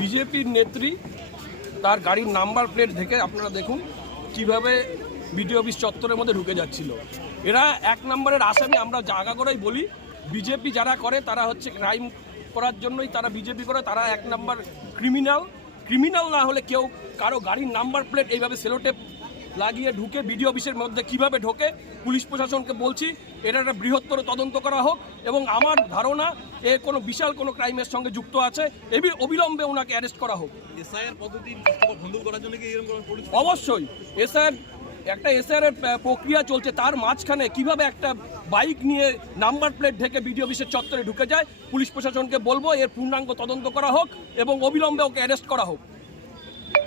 বিজেপির নেত্রী, তার গাড়ির নাম্বার প্লেট দেখে আপনারা দেখুন কীভাবে বিডিও অফিস চত্বরের মধ্যে ঢুকে যাচ্ছিল। এরা এক নম্বরের আসামি, আমরা জায়গা করেই বলি, বিজেপি যারা করে তারা হচ্ছে ক্রাইম করার জন্যই তারা বিজেপি করে, তারা এক নম্বর ক্রিমিনাল। ক্রিমিনাল না হলে কেউ কারও গাড়ির নাম্বার প্লেট এইভাবে সেলোটেপ লাগিয়ে ঢুকে বিডিও অফিসের মধ্যে কীভাবে ঢোকে পুলিশ প্রশাসনকে বলছি এটা একটা বৃহত্তর তদন্ত করা হোক এবং আমার ধারণা এ কোনো বিশাল কোনো ক্রাইমের সঙ্গে যুক্ত আছে এবি অবিলম্বে ওনাকে অ্যারেস্ট করা হোক। অবশ্যই এসআর একটা এসআর এর প্রক্রিয়া চলছে তার মাঝখানে কীভাবে একটা বাইক নিয়ে নাম্বার প্লেট ঢেকে বিডিও অফিসের চত্বরে ঢুকে যায় পুলিশ প্রশাসনকে বলব এর পূর্ণাঙ্গ তদন্ত করা হোক এবং অবিলম্বে ওকে অ্যারেস্ট করা হোক।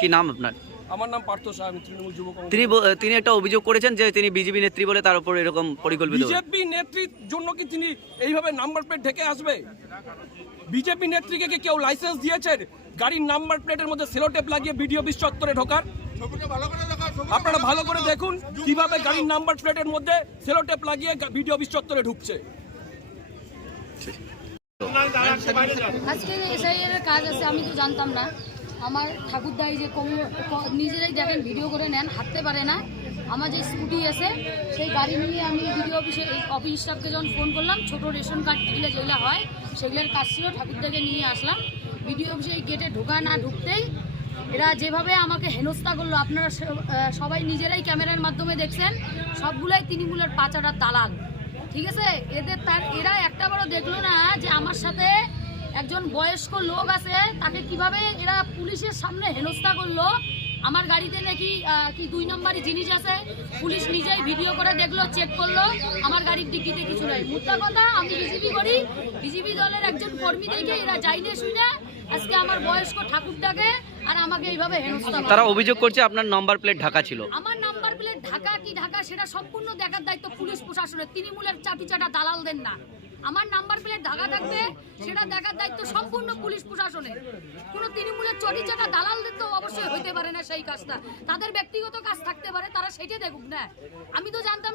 কি নাম আপনার? আমার নাম পার্থ শাহ আমি তৃণমূল যুব তিনি ব- তিনি একটা অভিযোগ করেছেন যে তিনি বিজেপি নেত্রী বলে তার উপর এরকম পরিকল্পিত। বিজেপি নেত্রীর জন্য কি তিনি এইভাবে নাম্বার প্লেট ঢেকে আসবে? বিজেপি নেত্রীকে কি কেউ লাইসেন্স দিয়েছে গাড়ির নাম্বার প্লেটের মধ্যে সেলোটেপ লাগিয়ে বিডিও অফিস চত্বরে ঢোকার আপনারা ভালো করে দেখুন কীভাবে গাড়ির নাম্বার প্লেটের মধ্যে সেলোটেপ লাগিয়ে বিডিও অফিস চত্বরে ঢুকছে। আজকে এসআইয়ের কাজ আছে আমি তো জানতাম না। আমার ঠাকুরদাই যে নিজেরাই দেখেন, ভিডিও করে নেন, হাঁটতে পারে না। আমার যে স্কুটি আছে, সেই গাড়ি নিয়ে আমি ভিডিও অফিসে অফিস স্টাফকে যখন ফোন করলাম, ছোট রেশন কার্ড যেগুলো যেগুলো হয়, সেগুলোর কাজ ছিল, ঠাকুরদাকে নিয়ে আসলাম। ভিডিও অফিসে গেটে ঢোকা না ঢুকতেই এরা যেভাবে আমাকে হেনস্থা করল, আপনারা সবাই নিজেরাই ক্যামেরার মাধ্যমে দেখছেন, সবগুলাই তৃণমূলের পাচারার দালাল। ঠিক আছে? এদের তার, এরা একটা দেখল না যে আমার সাথে একজন বয়স্ক লোক আছে তাকে কীভাবে এরা পুলিশের সামনে হেনস্থা করল? আমার গাড়িতে নাকি কি দুই নম্বরই জিনিস আছে? পুলিশ নিজেই ভিডিও করে দেখল চেক করল। আমার গাড়ির ডিকিতে কিছু নাই। মুদ্রা কথা আমি বিজেপি করি। বিজেপি দলের একজন কর্মী দেখে এরা যাইনে শুনে আজকে আমার বয়স্ক ঠাকুরটাকে আর আমাকে এইভাবে হেনস্থা তারা অভিযোগ করছে আপনার নাম্বার প্লেট ঢাকা ছিল। আমার নাম্বার প্লেট ঢাকা কি ঢাকা সেটা সম্পূর্ণ দেখার দায়িত্ব পুলিশ প্রশাসনের। তৃণমূলের চাটু চাটা দালাল দেন না। আমার নাম্বার প্লেট ঢাকা থাকবে, সেটা দেখার দায়িত্ব সম্পূর্ণ পুলিশ প্রশাসনের। কোনো তৃণমূলের চটি চাটা দালালদের তো অবশ্যই হইতে পারে না সেই কাজটা। তাদের ব্যক্তিগত কাজ থাকতে পারে, তারা সেটা দেখুক, না। আমি তো জানতাম